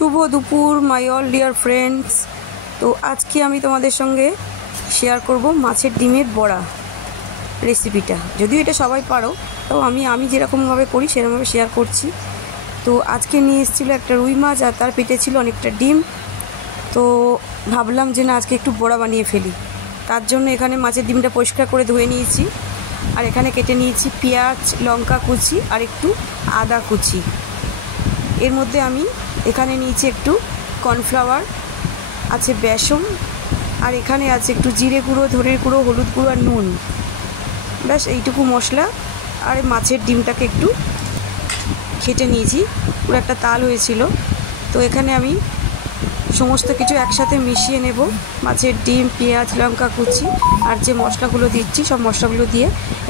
শুভ দুপুর my all dear friends. তো আজকে আমি তোমাদের সঙ্গে শেয়ার করব মাছের ডিমের বড়া রেসিপিটা। যদিও এটা সবাই পারো, তো আমি যেরকমভাবে করি সেরকমভাবে শেয়ার করছি। তো আজকে নিয়ে এসেছিলো একটা রুই মাছ আর তার পেটে ছিল অনেকটা ডিম। তো ভাবলাম যে না, আজকে একটু বড়া বানিয়ে ফেলি। তার জন্য এখানে মাছের ডিমটা পরিষ্কার করে ধুয়ে নিয়েছি, আর এখানে কেটে নিয়েছি পেঁয়াজ, লঙ্কা কুচি আর একটু আদা কুচি। এর মধ্যে আমি এখানে নিয়েছি একটু কর্নফ্লাওয়ার, আছে বেসন, আর এখানে আছে একটু জিরে গুঁড়ো, ধনের গুঁড়ো, হলুদ গুঁড়ো আর নুন। ব্যাস এইটুকু মশলা। আর মাছের ডিমটাকে একটু খেটে নিয়েছি, পুরো একটা তাল হয়েছিল। তো এখানে আমি সমস্ত কিছু একসাথে মিশিয়ে নেব। মাছের ডিম, পেঁয়াজ, লঙ্কা কুচি আর যে মশলাগুলো দিচ্ছি সব মশলাগুলো দিয়ে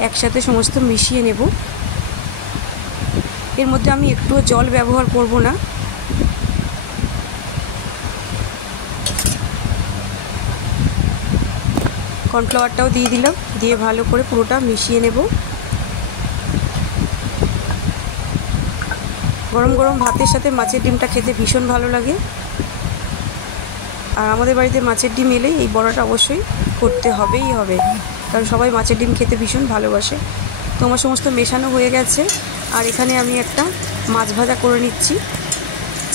একসাথে সমস্ত মিশিয়ে নেব। এর মধ্যে আমি একটুও জল ব্যবহার করব না। কর্নফ্লাওয়ারটাও দিয়ে দিলাম, দিয়ে ভালো করে পুরোটা মিশিয়ে নেব। গরম গরম ভাতের সাথে মাছের ডিমটা খেতে ভীষণ ভালো লাগে। আর আমাদের বাড়িতে মাছের ডিম এলেই এই বড়াটা অবশ্যই করতে হবে, কারণ সবাই মাছের ডিম খেতে ভীষণ ভালোবাসে। তো আমার সমস্ত মেশানো হয়ে গেছে। আর এখানে আমি একটা মাছ ভাজা করে নিচ্ছি।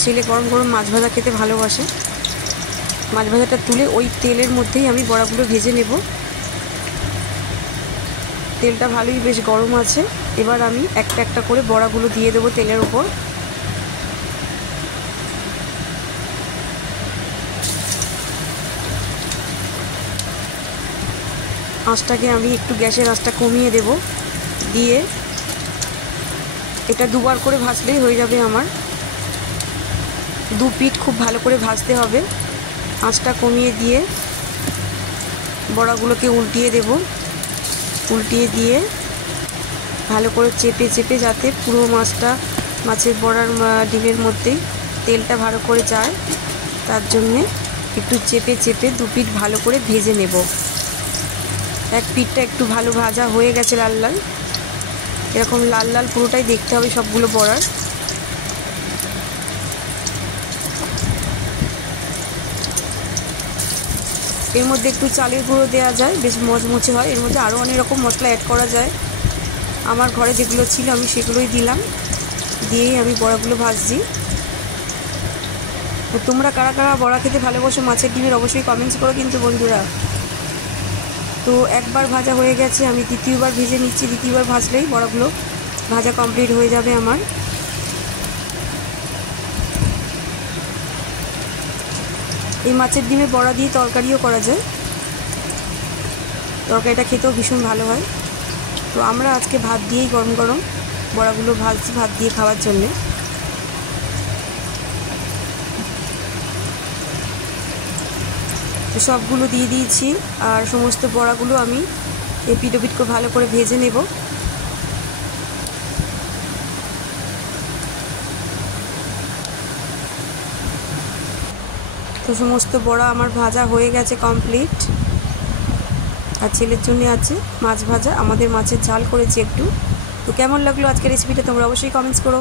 ছেলে গরম গরম মাছ ভাজা খেতে ভালোবাসে। মাছ ভাজাটা তুলে ওই তেলের মধ্যেই আমি বড়াগুলো ভেজে নেব। তেলটা ভালোই বেশ গরম আছে। এবার আমি একটা একটা করে বড়াগুলো দিয়ে দেবো তেলের ওপর। আঁচটাকে আমি একটু গ্যাসের আঁচটা কমিয়ে দেব, দিয়ে এটা দুবার করে ভাজলেই হয়ে যাবে আমার। দু পিঠ খুব ভালো করে ভাজতে হবে। আঁচটা কমিয়ে দিয়ে বড়াগুলোকে উল্টিয়ে দেব। উল্টিয়ে দিয়ে ভালো করে চেপে চেপে যাতে পুরো মাছের বড়ার ডিমের মধ্যেই তেলটা ভালো করে যায়, তার জন্যে একটু চেপে চেপে দু পিঠ ভালো করে ভেজে নেব। এক পিঠটা একটু ভালো ভাজা হয়ে গেছে, লাল লাল, এরকম লাল লাল পুরোটাই দেখতে হবে সবগুলো বড়ার। এর মধ্যে একটু চালের গুঁড়ো দেওয়া যায়, বেশ মচমচে হয়। এর মধ্যে আরও অনেক রকম মশলা অ্যাড করা যায়। আমার ঘরে যেগুলো ছিল আমি সেগুলোই দিলাম, দিয়েই আমি বড়াগুলো ভাজছি। তো তোমরা কারা কারা বড়া খেতে ভালোবাসো মাছের ডিমের অবশ্যই কমেন্টস করো কিন্তু বন্ধুরা। তো একবার ভাজা হয়ে গেছে, আমি দ্বিতীয়বার ভেজে নিচ্ছি। দ্বিতীয়বার ভাজলেই বড়াগুলো ভাজা কমপ্লিট হয়ে যাবে আমার। এই মাছের ডিমের বড়া দিয়ে তরকারিও করা যায়, তরকারিটা খেতেও ভীষণ ভালো হয়। তো আমরা আজকে ভাত দিয়েই গরম গরম বড়াগুলো ভাজছি, ভাত দিয়ে খাওয়ার জন্যে। তো সবগুলো দিয়ে দিয়েছি, আর সমস্ত বড়াগুলো আমি এপিট ওপিট করে ভালো করে ভেজে নেব। তো সমস্ত বড়া আমার ভাজা হয়ে গেছে কমপ্লিট। আর ছেলের জন্য আছে মাছ ভাজা, আমাদের মাছের ঝাল করেছি একটু। তো কেমন লাগলো আজকের রেসিপিটা তোমরা অবশ্যই কমেন্টস করো।